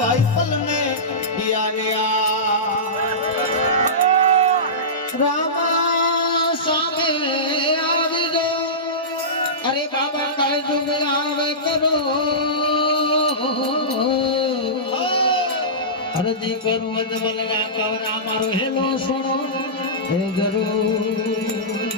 वाइफल में किया गया रामा सामे आवी दो अरे बाबा कह जुग आवे करो अरजी करूं अजमल ना कवरा मारो हेलो सुनो हे जरूर